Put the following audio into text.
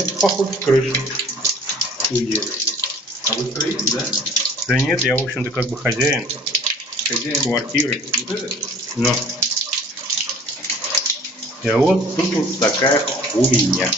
это походу крыша. Уйдет. А вы строитель, да? Да нет, я в общем-то как бы хозяин. Хозяин Квартиры. Вот это? Но. И вот тут вот такая хуйня.